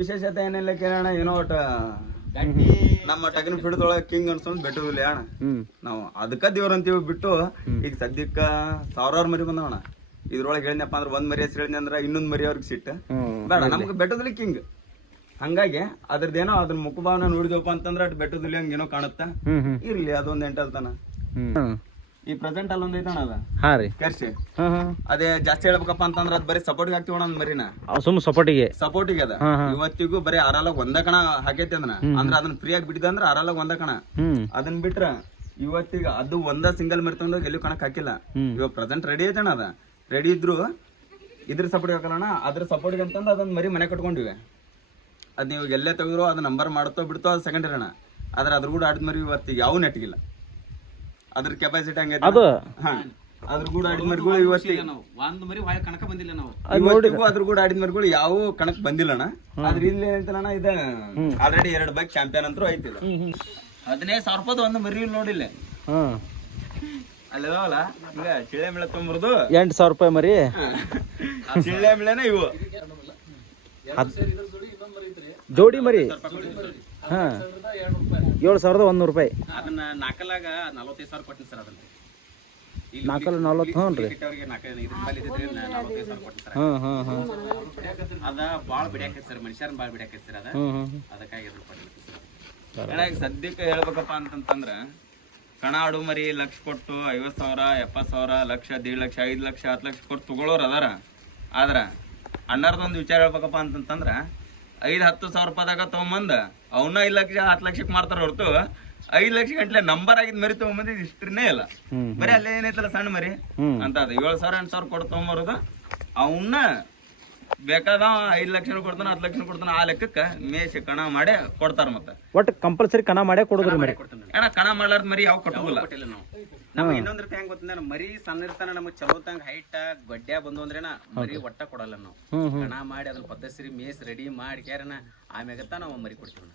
ವಿಶೇಷತೆ ಏನಿಲ್ಲ ಕೇಳೋಣ, ಏನೋ ಒಟ್ಟು ನಮ್ಮ ಟಗನ್ ಫಿಡ್ದೊಳಗೆ ಕಿಂಗ್ ಅನ್ಸೊಂದ್ ಬೆಟ್ಟದಿಲ್ಲ ಅಣ್ಣ. ನಾವು ಅದಕ್ಕ ದೇವ್ರ ಅಂತೀವಿ ಬಿಟ್ಟು ಈಗ ಸದ್ಯಕ್ಕ ಸಾವಿರಾರು ಮರಿ ಬಂದವಣ. ಇದ್ರೊಳಗೆ ಹೇಳಿದ್ನಪ್ಪ ಅಂದ್ರೆ ಒಂದ್ ಮರಿ ಹೆಸರು ಹೇಳಿದ್ನಿ ಅಂದ್ರ ಇನ್ನೊಂದ್ ಮರಿ ಅವ್ರಿಗೆ ಸಿಟ್ಟು ಬೇಡ. ನಮ್ಗೆ ಬೆಟ್ಟದಲ್ಲಿ ಕಿಂಗ್, ಹಂಗಾಗಿ ಅದ್ರದ್ದೇನೋ ಅದ್ರ ಮುಖಭಾವನ ನೋಡಿದವಪ್ಪ ಅಂತಂದ್ರ ಅಟ್ ಬೆಟ್ಟದಲ್ಲಿ ಹಂಗ ಏನೋ ಕಾಣುತ್ತ ಇರ್ಲಿ. ಅದೊಂದ್ ಎಂಟಲ್ತಾನ ಈ ಪ್ರೆಸೆಂಟ್ ಅಲ್ಲೊಂದ್ ಐತಣ ಅದ ಕರ್ಸಿ. ಅದೇ ಜಾಸ್ತಿ ಹೇಳ್ಬೇಕಪ್ಪ ಅಂತಂದ್ರ ಅದ್ ಬರೀ ಸಪೋರ್ಟಿಗೆ ಹಾಕ್ತಿವಣ ಒಂದ್ ಮರಿನ, ಸಪೋರ್ಟಿಗೆ ಅದ. ಇವತ್ತಿಗೂ ಬರೀ ಆರಾಲಾಗ ಒಂದ ಕಣ ಹಾಕೈತಿ ಅದನ್ನ, ಅಂದ್ರ ಅದನ್ನ ಫ್ರೀ ಆಗಿ ಬಿಟ್ಟಿದ ಅಂದ್ರ ಆರಾಲಾಗ ಒಂದ ಕಣ. ಅದನ್ನ ಬಿಟ್ರ ಇವತ್ತಿಗ ಅದು ಒಂದ ಸಿಂಗಲ್ ಮರಿ ತಗೊಂಡೋಗಿ ಎಲ್ಲೂ ಕಣಕ್ ಹಾಕಿಲ್ಲ. ಇವಾಗ ಪ್ರೆಸೆಂಟ್ ರೆಡಿ ಐತಣ, ಅದ ರೆಡಿ ಇದ್ರು ಇದ್ರ ಸಪೋರ್ಟ್ ಹಾಕಲ್ಲಣ. ಅದ್ರ ಸಪೋರ್ಟ್ಗೆ ಅಂತಂದ್ ಅದೊಂದ್ ಮರಿ ಮನೆ ಕಟ್ಕೊಂಡಿವಿ. ಅದ್ ನೀವು ಎಲ್ಲೇ ತೆಗೆದ್ರು ಅದ್ ನಂಬರ್ ಮಾಡ್ತೋ ಬಿಡ್ತೋ ಅದು ಸೆಕೆಂಡರಿ ಅಣ್ಣ. ಆದ್ರೆ ಅದ್ರ ಕೂಡ ಆಡಿದ ಮರಿ ಇವತ್ತಿಗೆ ಯಾವ ನೆಟ್ಗಿಲ್ಲ. ಅದ್ರ ಕೆಪಾಸಿಟಿ ಹಂಗೈತಿ. ಅದ್ರ ಕೂಡ ಆಡಿದ ಮರಿಗಳು ಇವತ್ತಿಗೆ ಒಂದ್ ಮರಿ ಕಣಕ ಬಂದಿಲ್ಲ ನಾವು. ಇವತ್ತಿಗೂ ಅದ್ರ ಕೂಡ ಆಡಿದ ಮರಿಗಳು ಯಾವ ಕಣಕ್ ಬಂದಿಲ್ಲಣ್ಣ. ಆದ್ರೆ ಇಲ್ಲಿ ಏನಂತಲ್ಲ ಇದ ಆಲ್ರೆಡಿ 2 ಬೈಕ್ ಚಾಂಪಿಯನ್ ಅಂತೂ ಐತಿ. 15,000 ರೂಪಾಯಿ ಒಂದು ಮರಿ ನೋಡಿಲ್ಲ ಅಲ್ಲಲ್ಲ. ಹಿಂಗ ಚಿಳ್ಳೆ ಮೆಳೆ ತೊಂಬರ್ದು 8,000 ರೂಪಾಯಿ ಮರಿ ಚಿಳ್ಳೆ ಮೆಳೆನ ಇವು ಜೋಡಿ ಮರಿ 7,100 ರೂಪಾಯಿ. ಅದನ್ನ ನಾಲ್ಕಲಾಗ 45,000 ಕೊಟ್ಟಿನಿ ಸರ್. ಅದನ್ನ 440. ಹ್ಞೂ ರೀ. ಅದ ಬಾಳ್ ಬಿಡ್ಯಾಕೈತಿ ಸರ್, ಮನುಷ್ಯರನ್ನ ಬಾಳ್ ಬಿಡ್ಯಾಕೈತಿ ಸರ್. ಅದಕ್ಕಾಗಿ ಸದ್ಯಕ್ಕೆ ಹೇಳ್ಬೇಕಪ್ಪ ಅಂತಂದ್ರ ಕಣ ಆಡು ಮರಿ ಲಕ್ಷ ಕೊಟ್ಟು 50,000, 70,000, ಲಕ್ಷ, 1.5 ಲಕ್ಷ, 5 ಲಕ್ಷ, 10 ಲಕ್ಷ ಕೊಟ್ಟು ತಗೊಳ್ಳೋರು ಅದಾರ. ಆದ್ರ ಅಣ್ಣರ್ದೊಂದು ವಿಚಾರ ಹೇಳ್ಬೇಕಪ್ಪ ಅಂತಂತಂದ್ರ 5-10,000 ರೂಪಾಯಿದಾಗ ತಗೊಂಬಂದ ಅವನ್ನ 5 ಲಕ್ಷ 10 ಲಕ್ಷಕ್ಕೆ ಮಾರ್ತಾರ ಹೊರತು 5 ಲಕ್ಷ ಗಂಟ್ಲೆ ನಂಬರ್ ಆಗಿದ್ ಮರಿ ತಗೊಂಬಂದ್ ಇಷ್ಟ್ರನೇ ಇಲ್ಲ. ಬರೀ ಅಲ್ಲೇ ಏನೈತಲ್ಲ ಸಣ್ಣ ಮರಿ ಅಂತ ಅದ 7,000 8,000 ಕೊಟ್ಟು ತಗೊಂಬರೋದು. ಅವನ್ನ ಬೇಕಾದ 5 ಲಕ್ಷ ಕೊಡ್ತಾನ 10 ಲಕ್ಷ ಕೊಡ್ತಾನ. ಆ ಲೆಕ್ಕಕ್ಕ ಮೇಷ ಕಣ ಮಾಡೇ ಕೊಡ್ತಾರ. ಮತ್ತೆ ಒಟ್ಟು ಕಂಪಲ್ಸರಿ ಕಣ ಮಾಡೇ ಕೊಡೋದ್ರಿ ಮರಿ. ಏನ ಕಣ ಮಾಡ್ಲಾರ್ದ ಮರಿ ಯಾವ ಕೊಟ್ಟಿಲ್ಲ ನಾವು. ನಮ್ಗೆ ಇನ್ನೊಂದ್ ರೀತಿ ಹೆಂಗ್ ಗೊತ್ತಿಲ್ಲ, ಮರಿ ಸಣ್ಣ ಇರ್ತಾನ ನಮಗ್ ಚಲೋ ತಂಗ ಹೈಟ್ ಗಡ್ಡ್ಯಾ ಬಂದು ಅಂದ್ರೇನ ಮರಿ ಒಟ್ಟ ಕೊಡಲ್ಲ ನಾವು. ಕಣ ಮಾಡಿ ಅದನ್ನ ಪದ್ಧತಿ ಮೇಸ್ ರೆಡಿ ಮಾಡಿ ಕ್ಯಾರನ ಆಮ್ಯಾಗತ್ತ ನಾವು ಮರಿ ಕೊಡ್ತೀವಿ.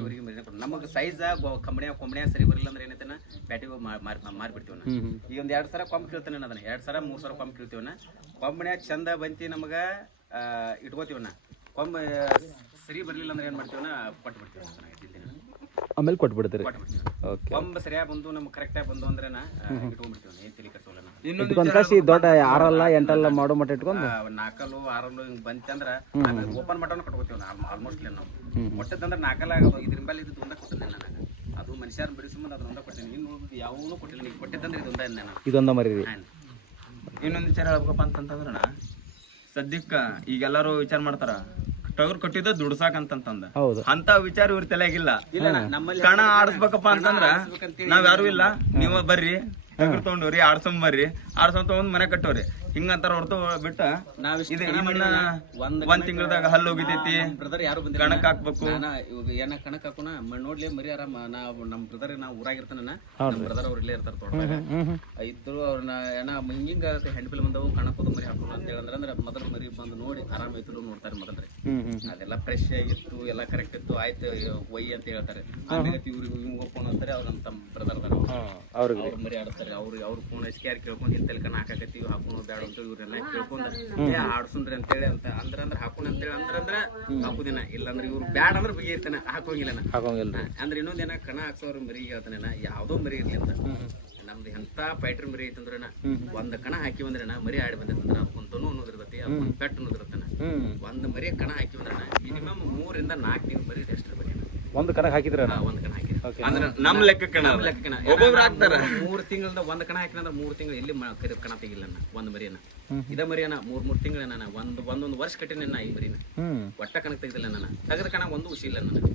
ಇವ್ರಿಗೆ ಮರಿ ಕೊಡ್ತೀವಿ. ನಮಗ್ ಸೈಜ್ ಕೊಂಬಣ್ಯ ಸರಿ ಬರಲಿಲ್ಲ ಅಂದ್ರೆ ಏನೈತನ ಬ್ಯಾಟಿಗೆ ಮಾರ್ಬಿಡ್ತೀವನ. ಈಗ ಒಂದ್ 2 ಸಲ ಕೊಂಬ್ ಕೀಳ್ತಾನೆ ಅದನ್ನ 2 ಸಲ 3 ಸಲ ಕೊಂಬ್ ಕೀಳ್ತೀವನ. ಕೊಂಬಣ್ಯ ಚಂದ ಬಂತಿ ನಮಗ ಇಟ್ಕೋತೀವನ. ಕೊಂಬ ಸರಿ ಬರ್ಲಿಲ್ಲ ಅಂದ್ರೆ ಏನ್ ಮಾಡ್ತೀವನ ಕೊಟ್ಟು ಬಿಡ್ತೀವಿ. ಆಮೇಲೆ ಕೊಟ್ಬಿಡ್ತೀರಿ. ಕೊಂಬ ಸರಿಯಾಗಿ ಬಂದು ನಮ್ಗೆ ಕರೆಕ್ಟ್ ಆಗಿ ಬಂದು ಅಂದ್ರೆ ಇಟ್ಕೊಂಡ್ಬಿಡ್ತೀವಿ. ಏನ್ ತಲೆ ಕಟ್ಸೋಲ್ಲ. ಇಟ್ಕೊಂಡ್ ಕಾಸಿ ದೊಡ್ಡ 6 8 ಮಾಡೋ ಮಟ್ಟ ಇಟ್ಕೊಂಡು 4 6 ಹಿಂಗ್ ಬಂತಂದ್ರ ಆಮೇಲೆ ಓಪನ್ ಮಟನ್ ಕಟ್ಕೋತೀವಿ ಆಲ್ಮೋಸ್ಟ್ ನಾವು. ಒಟ್ಟದಂದ್ರೆ 4 ಇದ್ರ ಮೇಲೆ ಇದು ಒಂದ ಕೊಟ್ಟಿದ್ದೆ ನನಗೆ. ಅದು ಮನುಷ್ಯರ ಬಿಡಿ ಸಂಬಂಧ ಅದ್ರ ಒಂದ ಕೊಟ್ಟಿದ್ದೀನಿ. ಇನ್ನು ಯಾವೂ ಕೊಟ್ಟಿಲ್ಲ. ನೀವು ಕೊಟ್ಟಿದ್ದಂದ್ರೆ ಇದೊಂದ ಮರಿ. ಇನ್ನೊಂದು ವಿಚಾರ ಹೇಳ್ಬೇಕಪ್ಪ ಅಂತಂತಂದ್ರಣ, ಸದ್ಯಕ್ಕ ಈಗೆಲ್ಲಾರು ವಿಚಾರ ಮಾಡ್ತಾರ ಟಗರ್ ಕಟ್ಟಿದ ದುಡ್ಸಾಕಂತಂದ. ಅಂತ ವಿಚಾರ ಇವ್ರ ತಲೆಯಾಗಿಲ್ಲ. ಕಣ ಆಡಿಸ್ಬೇಕಪ್ಪ ಅಂತಂದ್ರ ನಾವ್ ಯಾರು ಇಲ್ಲ, ನೀವ ಬರ್ರಿ ಟಗರ್ ತಗೊಂಡ್ರಿ ಆಡ್ಸೊಂಡ್ ಬರ್ರಿ ಆಡ್ಸೊಂಡ್ ತಗೊಂಡ್ ಮನೆ ಕಟ್ಟೋರಿ ಹಿಂಗಂತಾರ ಹೊರತು ಬಿಟ್ಟ ಒಂದ್ ತಿಂಗಳದಾಗ ಹಲ್ಲು ಹೋಗಿತೈತಿ ಕಣಕ್ ಹಾಕ್ಬೇಕು. ಏನ ಕಣಕ್ ಹಾಕೋಣ ನೋಡ್ಲಿ ಮರಿ ಆರಾಮ. ನಾವ್ ನಮ್ ಬ್ರದರ್ ನಾವ್ ಊರಾಗಿರ್ತಾನ. ನಮ್ ಬ್ರದರ್ ಅವ್ರ ಇಲ್ಲೇ ಇರ್ತಾರ ತೋಟದಾಗ ಇದ್ರು. ಅವ್ರನ್ನ ಏನ ಹಿಂಗ ಹೆಂಡ್ಬಿಲ್ ಬಂದವು ಕಣಕ್ ಹೋದ ಮರಿ ಹಾಕೋಣ ಅಂತ ಹೇಳಂದ್ರ ಮೊದಲ ಮರಿ ಬಂದು ನೋಡಿ ಆರಾಮ ಐತಲು ನೋಡ್ತಾರೆ ಮೊದಲ್ರಿ. ಅದೆಲ್ಲ ಫ್ರೆಶ್ ಆಗಿತ್ತು, ಎಲ್ಲ ಕರೆಕ್ಟ್ ಇತ್ತು. ಆಯ್ತು ಒಯ್ ಅಂತ ಹೇಳ್ತಾರೆ. ಆಮೇಲೆ ಇವ್ರಿಗೆ ಹಿಂಗ ಫೋನ್ ಅಂತಾರೆ. ಅವ್ರ ನಮ್ ಬ್ರದರ್ ಅವ್ರ ಮರಿ ಆಡ್ತಾರೆ. ಅವ್ರ ಫೋನ್ ಹಚ್ಚಿಕೆ ಯಾರು ಕೇಳ್ಕೊಂಡ್ ಇಂತಲ್ಲಿ ಕಣ ಹಾಕಕತ್ತೀವಿ ಹಾಕೋಣ ಬ್ಯಾಡ ಅಂತ ಇವ್ರೆಲ್ಲ ಕೇಳ್ಕೊಂಡ್ ಆಡ್ಸುಂದ್ರಿ ಅಂತೇಳಿ ಅಂತ ಅಂದ್ರ ಹಾಕೋಣ ಅಂತೇಳಿ ಅಂದ್ರ ಹಾಕುದಿನ. ಇಲ್ಲಾಂದ್ರೆ ಇವ್ರು ಬ್ಯಾಡ ಅಂದ್ರೆ ಬಗೆ ಇರ್ತಾನೆ ಹಾಕೋಂಗಿಲ್ಲ. ಅಂದ್ರೆ ಇನ್ನೊಂದೇನ ಕಣ ಹಾಕ್ಸೋರ್ ಮರಿ ಹೇಳ್ತಾನ ಯಾವ್ದೋ ಮರಿ ಇರ್ಲಿ ಅಂತ. ನಮ್ದು ಎಂತ ಫೈಟರ್ ಮರಿ ಐತಂದ್ರನ ಒಂದ್ ಕಣ ಹಾಕಿವಂದ್ರನ ಮರಿ ಆಡಿ ಬಂದಿರ್ತಂದ್ರ ಅದಕ್ಕೊಂದ್ ತನು ಅನ್ನೋದಿರ್ತತಿ, ಅದಕ್ಕೊಂದ್ ಪೆಟ್ ಅನ್ನೋದಿರ್ತಾನ. ಒಂದ್ ಮರಿ ಕಣ ಹಾಕಿವಂದ್ರನ ಮಿನಿಮಮ್ 3 ರಿಂದ 4 ತಿಂಗಳು ಮರಿ ರೆಸ್ಟ್ ಇರ್ಬೇಕು. ಒಂದ್ ಕಣ ಹಾಕಿದ್ರ ಒಂದ್ ಕಣ ಹಾಕಿ ನಮ್ ಲೆಕ್ಕ ಒಬ್ಬೊಬ್ರು ಹಾಕ್ತಾರ. 3 ತಿಂಗಳದ ಒಂದ್ ಕಣ ಹಾಕಿನಂದ್ರ 3 ತಿಂಗಳು ಎಲ್ಲಿ ಕಣ ತೆಗಿಲ್ಲ ಒಂದ್ ಮರಿಯನ್ನ. ಇದ ಮರಿಯನ 3 ತಿಂಗಳ ನಾನು ಒಂದೊಂದು ವರ್ಷ ಕಟ್ಟಿನ ಈ ಮರಿನ ಒಟ್ಟ ಕಣಕ್ ತೆಗ್ದಿಲ್ಲ. ನಾನು ತೆಗದ ಕಣ ಒಂದು ಉಸಿ ಇಲ್ಲ ನನಗೆ,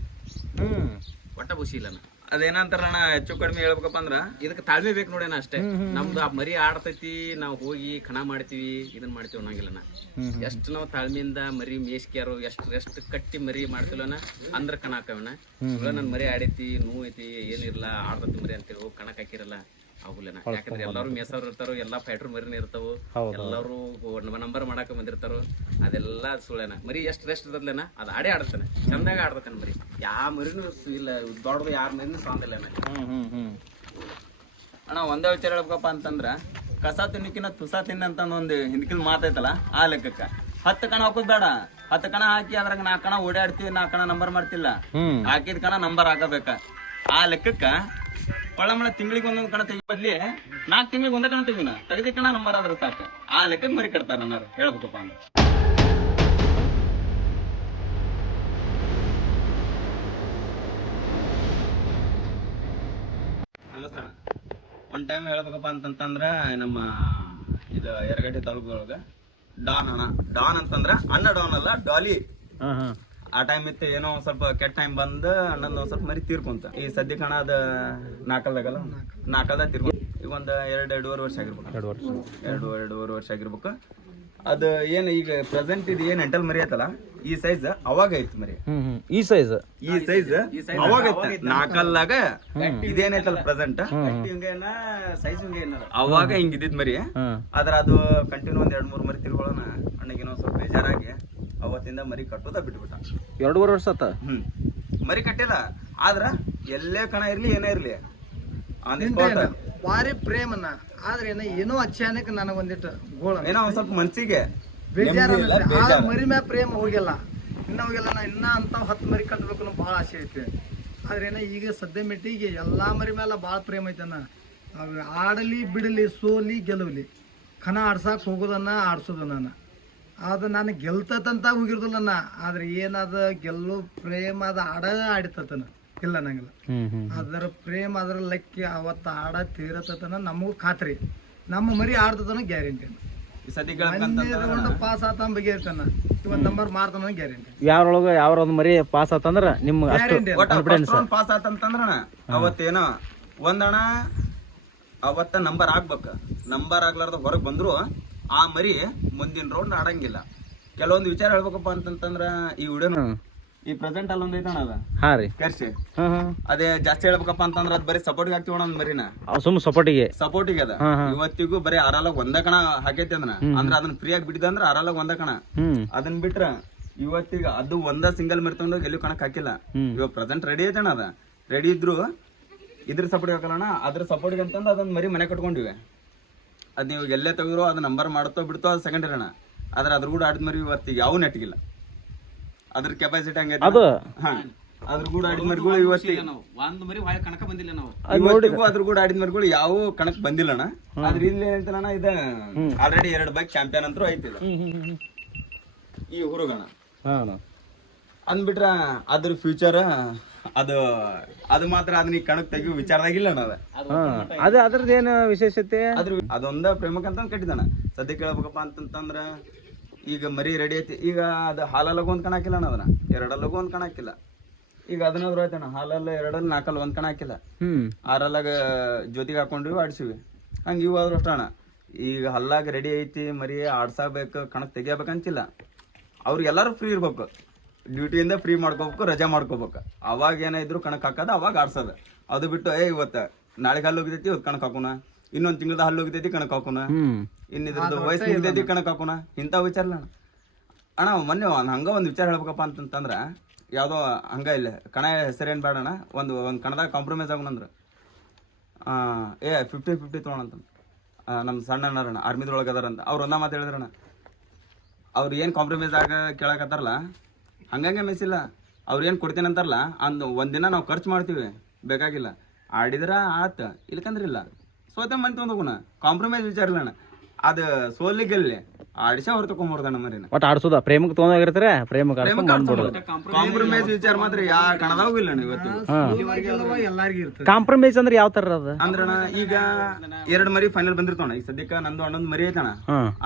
ಒಟ್ಟ ಉಸಿ ಇಲ್ಲ. ಅದೇನಂತಾರ ಹೆಚ್ಚು ಕಡಿಮೆ ಹೇಳ್ಬೇಕಪ್ಪ ಅಂದ್ರ ಇದಕ್ಕೆ ತಾಳ್ಮೆ ಬೇಕು ನೋಡೇನ ಅಷ್ಟೇ. ನಮ್ದು ಆ ಮರಿ ಆಡ್ತೈತಿ, ನಾವ್ ಹೋಗಿ ಕಣ ಮಾಡ್ತೀವಿ ಇದನ್ ಮಾಡ್ತೀವಿ ಅನ್ನಂಗಿಲ್ಲ. ಎಷ್ಟು ನಾವು ತಾಳ್ಮೆಯಿಂದ ಮರಿ ಮೇಸ್ಕ್ಯಾರು ಎಷ್ಟು ಕಟ್ಟಿ ಮರಿ ಮಾಡ್ತಿಲ್ಲನ ಅಂದ್ರ ಕಣ ಹಾಕವನ. ನನ್ ಮರಿ ಆಡೈತಿ ನೋವು ಐತಿ ಏನಿರ್ಲ ಆಡ್ತೈತಿ ಮರಿ ಅಂತೇಳಿ ಹೋಗಿ ಕಣಕ್ ಹಾಕಿರಲ್ಲ ಆಗುಲೇನ. ಯಾಕಂದ್ರೆ ಎಲ್ಲಾರು ಮೇಸವ್ರು ಇರ್ತಾರೋ, ಎಲ್ಲಾ ಫೈಟರ್ ಮರಿನ ಇರ್ತಾವ, ಎಲ್ಲಾರು ನಂಬರ್ ಮಾಡಾಕ ಬಂದಿರ್ತಾರೋ. ಅದೆಲ್ಲ ಸುಳ್ಳೇನ. ಮರಿ ಎಷ್ಟು ರೆಸ್ಟ್ ಇರ್ತದ್ಲೇನ ಅದ್ ಆಡೇ ಆಡ್ತಾನೆ, ಚಂದಾಗ ಆಡ್ತಾನೆ ಮರಿ. ಯಾವ ಮರಿನೂ ಇಲ್ಲ ದೊಡ್ಡದು ಯಾರ ಮರಿನೂ ಸಾಂದಿಲ್ಲ. ಅಣ್ಣ ಒಂದೇ ವಿಚಾರ ಹೇಳ್ಬೇಕಪ್ಪ ಅಂತಂದ್ರ ಕಸ ತಿನ್ನಕಿನ ತುಸ ತಿನ್ನ ಅಂತ ಒಂದು ಹಿಂದಕಿಲ್ ಮಾತೈತಲ್ಲ ಆ ಲೆಕ್ಕಕ್ಕ 10 ಕಣ ಹಾಕೋದ್ ಬೇಡ. 10 ಕಣ ಹಾಕಿ ಅದ್ರಾಗ 4 ಕಣ ಓಡಾಡ್ತೀವಿ, 4 ಕಣ ನಂಬರ್ ಮಾಡ್ತಿಲ್ಲ. ಹಾಕಿದ ಕಣ ನಂಬರ್ ಹಾಕಬೇಕ. ಆ ಲೆಕ್ಕಕ್ಕ ಪಳಮಳ ತಿಂಗಳಿಗೆ ಒಂದೊಂದು ಕಣ ತೆಗಿ ಬದ್ಲಿ 4 ತಿಂಗಳಿಗೆ ಒಂದೇ ಕಣ ತೆಗಿನ ತೆಗೆದಿ ಕಣ ನಂಬರ್ ಆದ್ರೆ ಸಾಕು. ಆ ಲೆಕ್ಕಕ್ಕೆ ಮರಿ ಕಟ್ತಾರ ನಾನು ಹೇಳ್ಬೇಕಪ್ಪ ಅಂದ್ರೆ. ಒಂದ್ ಟೈಮ್ ಹೇಳ್ಬೇಕಪ್ಪ ಅಂತಂತಂದ್ರ ನಮ್ಮ ಇದು ಯರಗಟ್ಟಿ ತಾಲೂಕೊಳಗ ಡಾನ್ ಅಂತಂದ್ರ ಅಣ್ಣ ಡಾನ್ ಅಲ್ಲ, ಡಾಲಿ. ಆ ಟೈಮ್ ಇತ್ತು, ಏನೋ ಒಂದ್ ಸ್ವಲ್ಪ ಕೆಟ್ಟ ಟೈಮ್ ಬಂದ ಅಣ್ಣಂದ್ ಒಂದ್ ಸ್ವಲ್ಪ ಮರಿ ತೀರ್ಕೊಂತ. ಈ ಸದ್ಯ ಕಣ ಅದ ನಾಲ್ಕಲ್ದಾಗ ತೀರ್ಕೊಂತ. ಈಗ ಒಂದ್ 2-2.5 ವರ್ಷ ಆಗಿರ್ಬೇಕು. 2-2.5 ವರ್ಷ ಆಗಿರ್ಬೇಕು. ಅದ ಏನ್ ಈಗ ಪ್ರೆಸೆಂಟ್ ಇದು ಏನ್ ಎಂಟಲ್ ಮರಿ ಐತಲ್ಲ, ಈ ಸೈಜ್ ಅವಾಗ ಐತಿ ಮರಿ. ಈ ಸೈಜ್ ಅವಾಗ ಐತಿ ನಾಲ್ಕಲ್ಲಾಗ. ಇದೇನೈತಲ್ಲ ಪ್ರೆಸೆಂಟ್ ಸೈಜ್ ಅವಾಗ ಹಿಂಗ ಇದ್ದಿದ್ ಮರಿ. ಆದ್ರ ಅದು ಕಂಟಿನ್ಯೂ ಒಂದ್ 2-3 ಮರಿ ತಿರ್ಕೊಳ್ಳೋಣ ಅಣ್ಣಗೇನೋ ಸ್ವಲ್ಪ ಬೇಜಾರಾಗಿ ಅವತ್ತಿಂದ ಮರಿ ಕಟ್ಟೋದ ಬಿಟ್ಬಿಟ್ಟ. 2.5 ವರ್ಷ ಆತ ಮರಿ ಕಟ್ಟಿಲ್ಲ. ಆದ್ರ ಎಲ್ಲೇ ಕಣ ಇರ್ಲಿ ಏನೇ ಇರ್ಲಿ ಭಾರಿ ಪ್ರೇಮನ. ಆದ್ರೆ ಏನೋ ಅಚಾನಕ್ ನನಗೊಂದಿಟ್ಟು ಗೋಳ ಏನೋ ಒಂದ್ ಸ್ವಲ್ಪ ಮನ್ಸಿಗೆ ಬೇಜಾರ. ಮರಿ ಮ್ಯಾ ಪ್ರೇಮ ಹೋಗಿಲ್ಲ, ಇನ್ನ ಅಂತ 10 ಮರಿ ಕಟ್ಟಬೇಕು ಅನ್ನೋ ಭಾಳ ಆಸೆ ಐತಿ. ಆದ್ರೆ ಈಗ ಸದ್ಯ ಮೆಟ್ಟಿಗೆ ಎಲ್ಲಾ ಮರಿ ಮ್ಯಾಲ ಭಾಳ ಪ್ರೇಮ ಐತನ. ಆಡಲಿ ಬಿಡಲಿ, ಸೋಲಿ ಗೆಲುವಲಿ, ಕಣ ಆಡ್ಸಾಕ್ ಹೋಗೋದನ್ನ ಆಡ್ಸೋದನ್ನ. ಅದು ನಾನು ಗೆಲ್ತಂತ ಹೋಗಿರೋದಿಲ್ಲ. ಆದ್ರೆ ಏನದ ಗೆಲ್ಲು ಪ್ರೇಮ ಅದ ಆಡ ಆಡಿತತನ ಇಲ್ಲ ನಂಗಿಲ್ಲ. ಅದರ ಪ್ರೇಮ ಅದರ ಲೆಕ್ಕ ಅವತ್ತ ಆಡ ತೀರತನ ನಮಗೂ ಖಾತ್ರಿ. ನಮ್ಮ ಮರಿ ಆಡ್ತತನ ಗ್ಯಾರಂಟಿ. ಪಾಸ್ ಆತ ಬಗ್ಗೆ ಇರ್ತಾನ, ಇವತ್ತು ನಂಬರ್ ಮಾರ್ತಾನ ಗ್ಯಾರಂಟಿ. ಯಾವ್ರೊಳಗ ಮರಿ ಪಾಸ್ ಆತಂದ್ರ ನಿಮ್ಗೆ ಪಾಸ್ ಆತಂತಂದ್ರ ಅವತ್ತೇನೋ ಒಂದಣ ಅವತ್ತ ನಂಬರ್ ಆಗ್ಬೇಕ. ನಂಬರ್ ಆಗ್ಲಾರ್ದ ಹೊರಗ್ ಬಂದ್ರು ಆ ಮರಿ ಮುಂದಿನ ರೌಂಡ್ ಆಡಂಗಿಲ್ಲ. ಕೆಲವೊಂದು ವಿಚಾರ ಹೇಳ್ಬೇಕಪ್ಪ ಅಂತಂತಂದ್ರ ಈ ವಿಡಿಯೋ ಈ ಪ್ರೆಸೆಂಟ್ ಅಲ್ಲೊಂದ್ ಐತಣ ಅದ ಕರ್ಸಿ ಅದೇ ಜಾಸ್ತಿ ಹೇಳ್ಬೇಕಪ್ಪ ಅಂತಂದ್ರ ಅದ್ ಬರೀ ಸಪೋರ್ಟ್ಗೆ ಹಾಕ್ತಿವ ಒಂದ್ ಮರಿನ ಸಪೋರ್ಟಿಗೆ ಅದ. ಇವತ್ತಿಗೂ ಬರೀ ಆರಾಲಾಗ ಒಂದ ಕಣ ಹಾಕೈತಿ ಅಂದ್ರ ಅದನ್ನ ಫ್ರೀ ಆಗಿ ಬಿಟ್ಟಿದ ಅಂದ್ರ ಆರಾಲಾಗ ಒಂದ ಕಣ. ಅದನ್ನ ಬಿಟ್ರ ಇವತ್ತಿಗ ಅದು ಒಂದ ಸಿಂಗಲ್ ಮರಿ ತಗೊಂಡೋಗಿ ಎಲ್ಲೂ ಕಣಕ್ ಹಾಕಿಲ್ಲ. ಇವಾಗ ಪ್ರೆಸೆಂಟ್ ರೆಡಿ ಐತಣ ಅದ. ರೆಡಿ ಇದ್ರು ಇದ್ರ ಸಪೋರ್ಟ್ ಹಾಕಲ್ಲಣ, ಅದ್ರ ಸಪೋರ್ಟ್ಗೆ ಅಂತಂದ್ ಅದೊಂದ್ ಮರಿ ಮನೆ ಕಟ್ಕೊಂಡಿವಿ. ಅದ್ ನೀವು ಎಲ್ಲೇ ತೆಗೆದ್ರು ಅದು ನಂಬರ್ ಮಾಡ್ತೋ ಬಿಡ್ತೋ ಅದು ಸೆಕೆಂಡರಿ ಅಣ್ಣ. ಆದ್ರೆ ಅದ್ರ ಕೂಡ ಆಡಿದ ಮರಿ ಇವತ್ತಿಗೆ ಯಾವ ನೆಟ್ಗಿಲ್ಲ. ಅದ್ರ ಕೆಪಾಸಿಟಿ ಹಂಗೈತೆ. ಅದ್ರ ಕೂಡ ಆಡಿದ ಮರಿಗಳು ಇವತ್ತಿಗೆ ಒಂದ್ ಮರಿ ಕಣಕ ಬಂದಿಲ್ಲ ನಾವು. ಇವತ್ತಿಗೂ ಅದ್ರ ಕೂಡ ಆಡಿದ ಮರಿಗಳು ಯಾವ ಕಣಕ್ ಬಂದಿಲ್ಲಣ್ಣ. ಆದ್ರೆ ಇಲ್ಲಿ ಏನಂತಣ್ಣ ಇದ ಆಲ್ರೆಡಿ 2 ಬೈಕ್ ಚಾಂಪಿಯನ್ ಅಂತೂ ಐತಿಲ್ಲ ಈ ಹುರುಗಣ. ಅಂದ್ಬಿಟ್ರ ಅದ್ರ ಫ್ಯೂಚರ್ ಅದು ಮಾತ್ರ ಅದನ್ನ ಈ ಕಣಕ್ ತೆಗಿಯೋ ವಿಚಾರದಾಗಿಲ್ಲ ನಾವ. ಅದ್ರದ್ದೇನು ವಿಶೇಷತೆ? ಅದೊಂದ ಪ್ರೇಮಕ್ಕಂತ ಕಟ್ಟಿದಾನ. ಸದ್ಯ ಕೇಳ್ಬೇಕಪ್ಪ ಅಂತಂದ್ರ ಈಗ ಮರಿ ರೆಡಿ ಐತಿ. ಈಗ ಅದು ಹಾಲಲ್ಲಾಗ ಒಂದ್ ಕಣ ಹಾಕಿಲ್ಲ ಅದನ್ನ, 2 ಒಂದ್ ಕಣ ಹಾಕಿಲ್ಲ. ಈಗ ಅದನ್ನಾದ್ರು ಆಯ್ತಣ್ಣ, ಹಾಲಲ್ಲ 2 4 ಒಂದ್ ಕಣ ಹಾಕಿಲ್ಲ. 6 ಜೊತೆಗೆ ಹಾಕೊಂಡ್ವಿ ಆಡ್ಸಿವಿ. ಹಂಗ ಇವು ಆದ್ರೂ ಅಷ್ಟ ಅಣ್ಣ. ಈಗ ಹಲ್ಲಾಗ ರೆಡಿ ಐತಿ ಮರಿ ಆಡ್ಸಬೇಕು, ಕಣಕ್ ತೆಗಿಯಬೇಕಂತಿಲ್ಲ. ಅವ್ರಿಗೆಲ್ಲಾರು ಫ್ರೀ ಇರ್ಬೇಕು, ಡ್ಯೂಟಿಯಿಂದ ಫ್ರೀ ಮಾಡ್ಕೋಬೇಕು, ರಜಾ ಮಾಡ್ಕೋಬೇಕು. ಅವಾಗ ಏನಿದ್ರು ಕಣಕ್ ಹಾಕದ ಅವಾಗ ಆಡ್ಸೋದ. ಅದು ಬಿಟ್ಟು ಇವತ್ತ ನಾಳೆಗೆ ಹಲ್ಲು ಹೋಗಿದೈತಿ ಇವತ್ತು ಕಣಕ್ ಹಾಕೋಣ, ಇನ್ನೊಂದ್ ತಿಂಗಳದ ಹಲ್ಲು ಹೋಗಿದೈತಿ ಕಣಕ್ ಹಾಕೋಣ, ಇನ್ನಿದ್ರದ್ದು ವಯಸ್ಸು ಮುಗಿದೈತಿ ಕಣಕ್ ಹಾಕೋಣ, ಇಂಥ ವಿಚಾರ ಇಲ್ಲ ಅಣ್ಣ. ಮೊನ್ನೆ ಹಂಗ ಒಂದ್ ವಿಚಾರ ಹೇಳ್ಬೇಕಪ್ಪ ಅಂತಂದ್ರ ಯಾವ್ದೋ ಹಂಗ ಇಲ್ಲ ಕಣ ಹೆಸರೇನ್ ಬೇಡ ಅಣ್ಣ. ಒಂದ್ ಕಣದಾಗ ಕಾಂಪ್ರಮೈಸ್ ಆಗೋಣಂದ್ರ 50-50 ತೊಗೊಳಂತ ನಮ್ ಸಣ್ಣ ಅಣ್ಣರಣ್ಣ ಆರ್ಮಿದೊಳಗ ಅದಾರಂತ. ಅವ್ರು ಒಂದ ಮಾತು ಹೇಳಿದ್ರಣ್ಣ, ಅವ್ರು ಏನ್ ಕಾಂಪ್ರಮೈಸ್ ಆಗ ಕೇಳಕತ್ತಾರಲ್ಲ ಹಂಗಂಗೆ ಮೆಸಿಲ್ಲ. ಅವ್ರು ಏನ್ ಕೊಡ್ತೀನಿ ಅಂತಾರಲ್ಲ ಒಂದಿನ ನಾವು ಖರ್ಚು ಮಾಡ್ತೀವಿ, ಬೇಕಾಗಿಲ್ಲ ಆಡಿದ್ರ ಆತ, ಇಲ್ಕಂದ್ರ ಇಲ್ಲ. ಸೋತೆ ಮನೆ ತಗೊಂಡೋಗೋಣ, ಕಾಂಪ್ರಮೈಸ್ ವಿಚಾರ ಇಲ್ಲ ಅಣ್ಣ. ಅದು ಸೋಲಿ ಗೆಲ್ಲಿ ಆಡಿಸ ಅವ್ರು ತಗೊಂಡ್ಬರ್ದಣ್ಣ ಮರಿನ. ಒಟ್ಟು ಆಡ್ಸೋದ ಪ್ರೇಮಕ್ಕೆ ತಗೊಂಡಾಗಿರ್ತಾರೆ, ಕಾಂಪ್ರಮೈಸ್ ವಿಚಾರ ಮಾತ್ರ ಯಾವ ಕಣದಾಗೂ ಇಲ್ಲ ಇವತ್ತು. ಕಾಂಪ್ರಮೈಸ್ ಅಂದ್ರೆ ಯಾವ ತರ ಅದ ಅಂದ್ರಣ್ಣ, ಈಗ 2 ಮರಿ ಫೈನಲ್ ಬಂದಿರ್ತವಣ್ಣ. ಈಗ ಸದ್ಯಕ್ಕ ನಂದು ಅಣ್ಣಂದು ಮರಿ ಐತಣ್ಣ,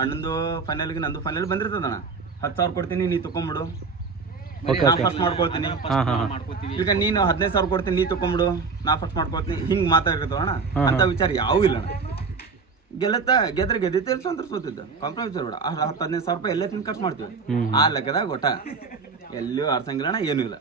ಅಣ್ಣಂದು ಫೈನಲ್ಗೆ ನಂದು ಫೈನಲ್ ಬಂದಿರ್ತದಣ್ಣ. 10,000 ಕೊಡ್ತೀನಿ, ನೀ ತಕೊಂಡ್ಬಿಡು, ನಾ ಫಸ್ಟ್ ಮಾಡ್ಕೊಳ್ತೀನಿ. ಈಗ ನೀನು 15,000 ಕೊಡ್ತೀನಿ, ನೀ ತಕೊಂಡ್ಬಿಡು, ನಾ ಫಸ್ಟ್ ಮಾಡ್ಕೊಳ್ತೀನಿ. ಹಿಂಗ್ ಮಾತಾಡಿರ್ತವಣ್ಣ. ಅಂತ ವಿಚಾರ ಯಾವೂ ಇಲ್ಲ. ಗೆದ್ರೆ ಗೆದ್ದಿತ್ತು, ಸೋತ್ರ ಸೋತಿದ್ದ. ಕಾಂಪ್ರಮೈಸ್ ಬೇಡ. 10-15,000 ರೂಪಾಯಿ ಎಲ್ಲೇ ತಿಂದು ಖರ್ಚು ಮಾಡ್ತೀವಿ. ಆ ಲೆಕ್ಕದಾಗ ಒಟ್ಟ ಎಲ್ಲೂ ಆಡ್ಸಂಗಿಲ್ಲ, ಏನೂ ಇಲ್ಲ.